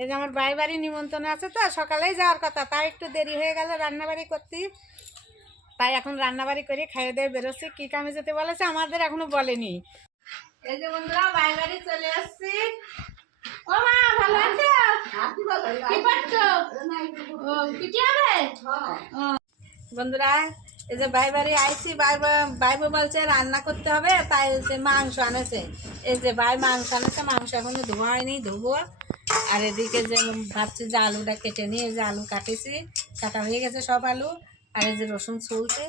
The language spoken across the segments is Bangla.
এই যে আমার বাই বাড়ি নিমন্ত্রণ আছে তো, সকালেই যাওয়ার কথা। তাই একটু দেরি হয়ে গেল রান্নাবাড়ি করতে। তাই এখন রান্নাবাড়ি করে খাইয়ে দিয়ে বেরোচ্ছি। কি কামে যেতে বলেছে আমাদের এখনও বলেনি। এই যে বন্ধুরা বাই বাড়ি চলে আসছি। বন্ধুরা, এই যে বাই বাড়ি আইসি বাই বাই বলছে রান্না করতে হবে, তাই হচ্ছে মাংস আনেছে। এই যে ভাই মাংস আনেছে, মাংস এখনও ধোয়া হয়নি, ধোবো। আর এদিকে যে ভাবছি যে আলুটা কেটে নিয়ে যে আলু কাটেছি, কাটা হয়ে গেছে সব আলু। আর এই যে রসুন ছুলছে,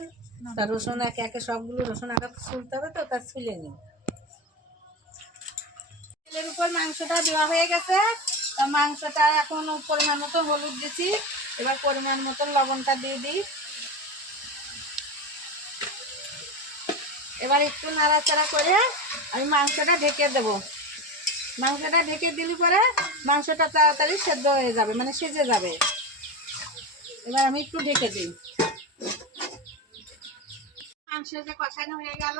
তা রসুন একে একে সবগুলো রসুন আগে ছুলতে হবে তো, তা ছুলে নি তেলের উপর মাংসটা দেওয়া হয়ে গেছে। তা মাংসটা এখন পরিমাণ মতো হলুদ দিছি। এবার পরিমাণ মতো লবণটা দিয়ে দিই। এবার একটু নাড়াচাড়া করে আমি মাংসটা ঢেকে দেব। মাংসটা ঢেকে দিলে পরে মাংসটা তাড়াতাড়ি সেদ্ধ হয়ে যাবে মানে সেজে যাবে। এবার আমি একটু ঢেকে দিই। যে কষানো হয়ে গেল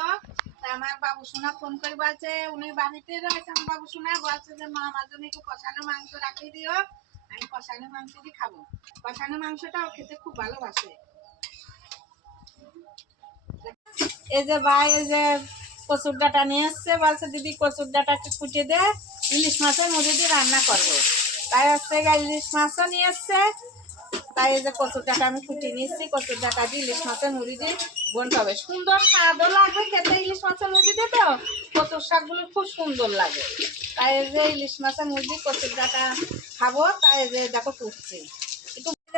আমার বাবু সোনা ফোন করে বলছে, উনি বাড়িতে রয়েছে আমার বাবু সোনা। বলছে যে, মা, আমার কষানো মাংস রাখিয়ে দিও, আমি কষানো মাংস দিয়ে খাব। কষানো মাংসটা ও খেতে খুব ভালোবাসে। এই যে ভাই, এই যে কচুর ডাটা নিয়ে এসছে, বলছে, দিদি, কচুর ডাটা একটু কুটে দে, ইলিশ মাছের মুড়ি দিয়ে রান্না করব। তাই হচ্ছে ইলিশ মাছও নিয়ে এসছে। তাই এই যে কচুর ডাটা আমি কুটে নিয়েছি, কচুর ডাটা দিয়ে ইলিশ মাছের মুড়ি দিয়ে বোনতে হবে। সুন্দর স্বাদও লাগবে খেতে ইলিশ মাছের মুড়ি দিয়ে তো, কচুর শাকগুলো খুব সুন্দর লাগে। তাই যে ইলিশ মাছের মুড়ি দিয়ে কচুর ডাটা খাব, তাই যে দেখো একটু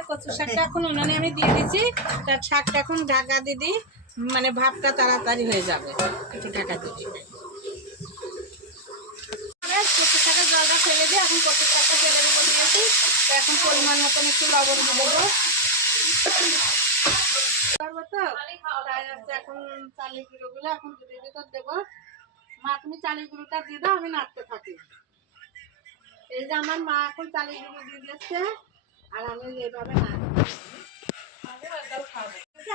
কচুর শাকটা এখন উনানে আমি দিয়ে দিচ্ছি তার শাকটা এখন ঢাকা দিয়ে দিই। মানে ভাবটা তাড়াতাড়ি হয়ে যাবে। একটু ঢাকা কচুর জলটা দেবো এখন পরিমাণ একটু দিয়ে দেবো। তো? এখন এখন দেবো। মা, তুমি গুঁড়োটা দিয়ে দাও, আমি নাড়তে থাকি। এই যে আমার গুঁড়ো দিয়ে আর আমি এইভাবে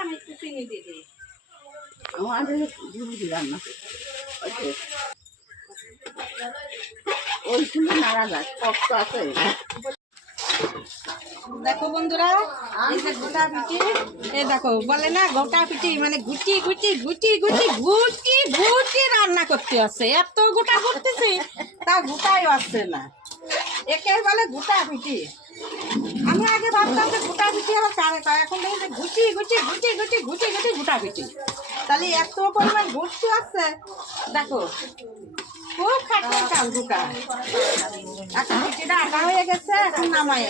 আমি একটু চিনি দিয়ে দিই। আমাদের ঝুড়ি রান্না ওই ওইগুলো যায়, কষ্ট আছে। দেখো বন্ধুরা, এই যে গোটা পিঠি এই দেখো, বলে না, গোটা পিঠি মানে গুটি গুটি গুটি গুটি গুটি গুটি রান্না করতে আছে। এত গোটা করতেছে, তা গোটাই আসছে না। একে বলে গোটা পিঠি আমি আগে ভাবতাম যে গোটা পিঠি আবার চারে কয় এখন দেখি গুটি গুটি গুটি গুটি গুটি গুটি গোটা পিঠি তাহলে এত পরিমাণ ঘুরতে আছে, দেখো, খুব খাটে কাল গোটা এখন গুটিটা আটা হয়ে গেছে, এখন নামাই